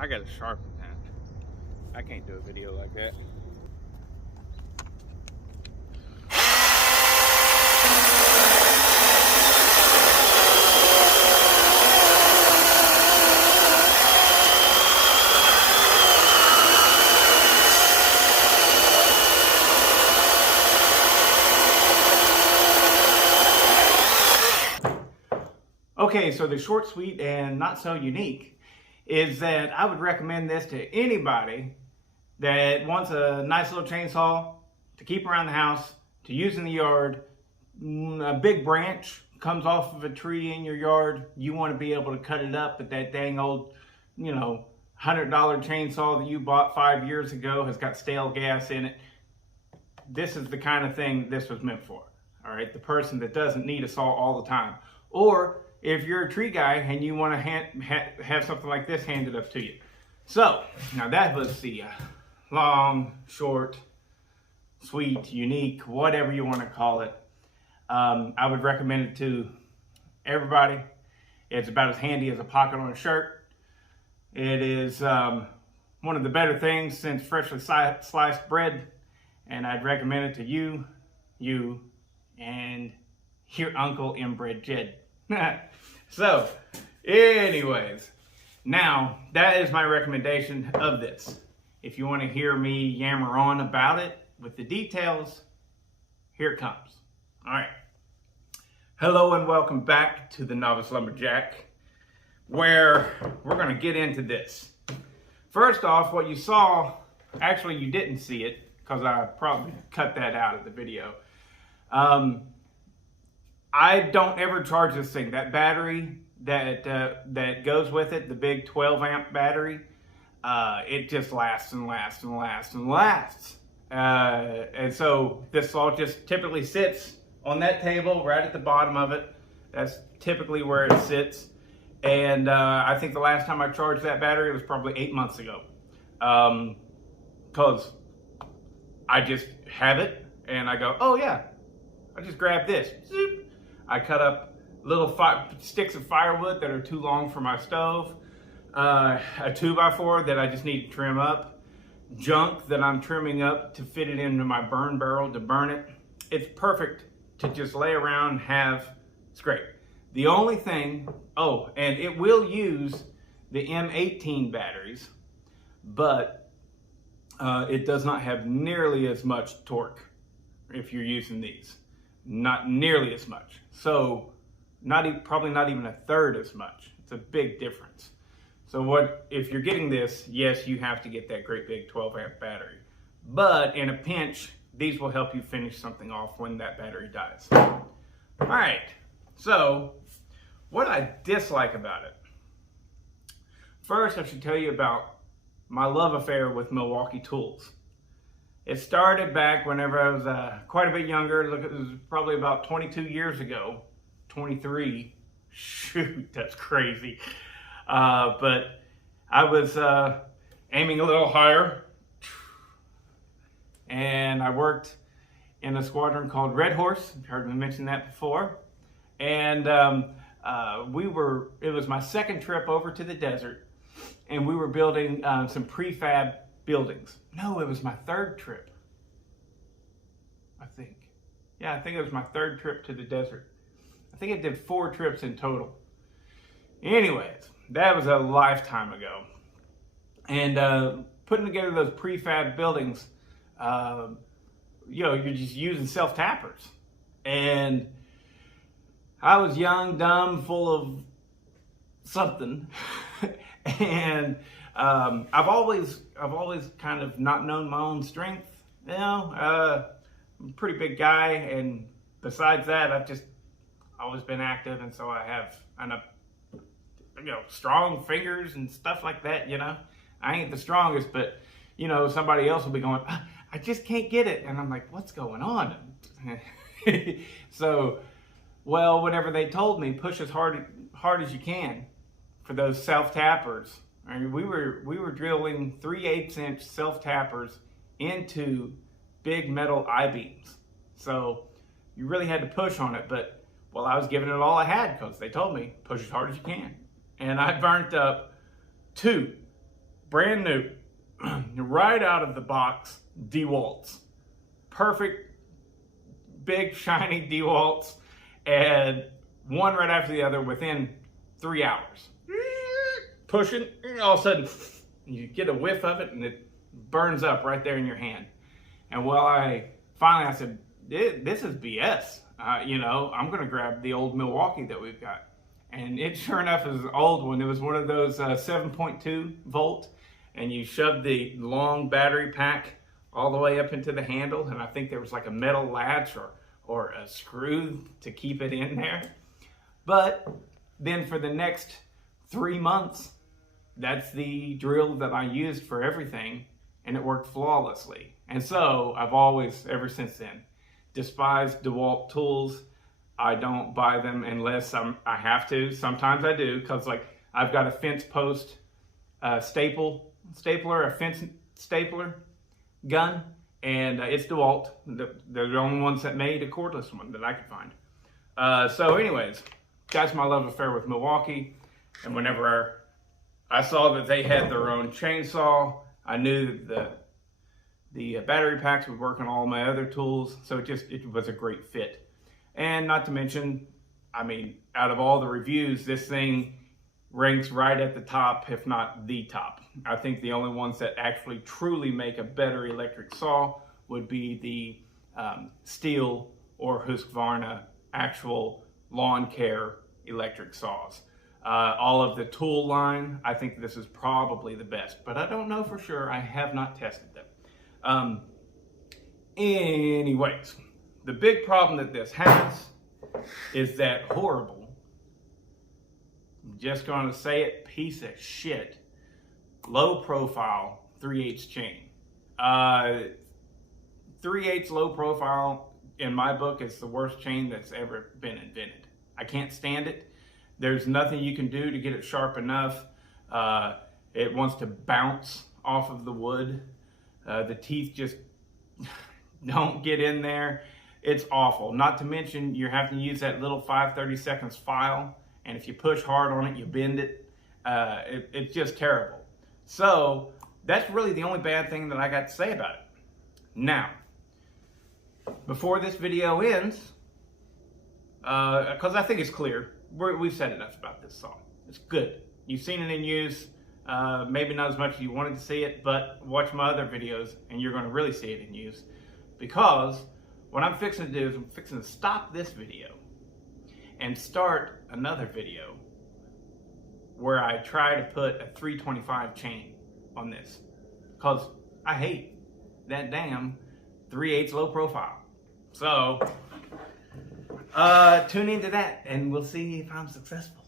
I gotta sharpen that. I can't do a video like that. Okay, so the short, sweet, and not so unique is that I would recommend this to anybody that wants a nice little chainsaw to keep around the house, to use in the yard. A big branch comes off of a tree in your yard. You want to be able to cut it up, but that dang old, $100 chainsaw that you bought 5 years ago has got stale gas in it. This is the kind of thing this was meant for. All right, the person that doesn't need a saw all the time. Or if you're a tree guy and you want to have something like this handed up to you. So, now that was the long, short, sweet, unique, whatever you want to call it. I would recommend it to everybody. It's about as handy as a pocket on a shirt. It is one of the better things since freshly sliced bread. And I'd recommend it to you, and your Uncle Inbred Jed. So, anyways, now that is my recommendation of this. If you want to hear me yammer on about it with the details, here it comes. All right. Hello and welcome back to the Novice Lumberjack, where we're going to get into this. First off, what you saw, actually you didn't see it because I probably cut that out of the video. I don't ever charge this thing. That battery that goes with it, the big 12 amp battery, it just lasts and lasts and lasts and lasts. And so this saw just typically sits on that table right at the bottom of it. That's typically where it sits. And I think the last time I charged that battery was probably 8 months ago. Because I just have it and I go, oh yeah, I just grab this. Zoop. I cut up little sticks of firewood that are too long for my stove, a 2x4 that I just need to trim up, junk that I'm trimming up to fit it into my burn barrel to burn it. It's perfect to just lay around and have. It's great. The only thing, and it will use the M18 batteries, but it does not have nearly as much torque if you're using these. Not nearly as much. So probably not even a third as much. It's a big difference. So if you're getting this, yes, you have to get that great big 12 amp battery. But in a pinch, these will help you finish something off when that battery dies. All right, so what I dislike about it. First, I should tell you about my love affair with Milwaukee tools. It started back whenever I was quite a bit younger. Look, it was probably about 22 years ago, 23. Shoot, that's crazy. But I was aiming a little higher, and I worked in a squadron called Red Horse. You've heard me mention that before. And it was my second trip over to the desert, and we were building some prefab buildings. No, it was my third trip, I think. Yeah, I think it was my third trip to the desert. I think I did 4 trips in total. Anyways, that was a lifetime ago. And putting together those prefab buildings, you're just using self-tappers. And I was young, dumb, full of something. And I've always kind of not known my own strength. I'm a pretty big guy, and besides that, I've just always been active, and so I have strong fingers and stuff like that. I ain't the strongest, but somebody else will be going, I just can't get it, and I'm like, what's going on? So, whenever they told me push as hard as you can for those self-tappers. I mean, we were drilling 3/8 inch self-tappers into big metal I-beams. So you really had to push on it, but I was giving it all I had because they told me push as hard as you can. And I burnt up 2 brand new, right out of the box, DeWalt's. Perfect, big, shiny DeWalt's, and one right after the other within 3 hours. Pushing, all of a sudden, you get a whiff of it and it burns up right there in your hand. And well, I said, this is BS. I'm going to grab the old Milwaukee that we've got. And it sure enough is an old one. It was one of those 7.2 volt, and you shoved the long battery pack all the way up into the handle, and I think there was like a metal latch or a screw to keep it in there. But then for the next 3 months, that's the drill that I used for everything, and it worked flawlessly. And so I've always, ever since then, despised DeWalt tools. I don't buy them unless I have to. Sometimes I do, because like I've got a fence post stapler, a fence stapler gun, and it's DeWalt. They're the only ones that made a cordless one that I could find. So anyways, that's my love affair with Milwaukee. And whenever I saw that they had their own chainsaw, I knew that the battery packs would work on all my other tools. So it was a great fit. And not to mention, I mean, out of all the reviews, this thing ranks right at the top, if not the top. I think the only ones that actually truly make a better electric saw would be the Stihl or Husqvarna actual lawn care electric saws. All of the tool line, I think this is probably the best, but I don't know for sure. I have not tested them. Anyways, the big problem that this has is that horrible, I'm just going to say it, piece of shit, low profile 3/8 chain. 3/8 low profile, in my book, is the worst chain that's ever been invented. I can't stand it. There's nothing you can do to get it sharp enough. It wants to bounce off of the wood. The teeth just don't get in there. It's awful. Not to mention, you're having to use that little 5/32 file, and if you push hard on it, you bend it. It's just terrible. So that's really the only bad thing that I got to say about it. Now, before this video ends, because I think it's clear, we've said enough about this saw. It's good. You've seen it in use. Maybe not as much as you wanted to see it, but watch my other videos and you're going to really see it in use. Because what I'm fixing to do is I'm fixing to stop this video and start another video where I try to put a 325 chain on this. Because I hate that damn 3/8 low profile. So, tune into that and we'll see if I'm successful.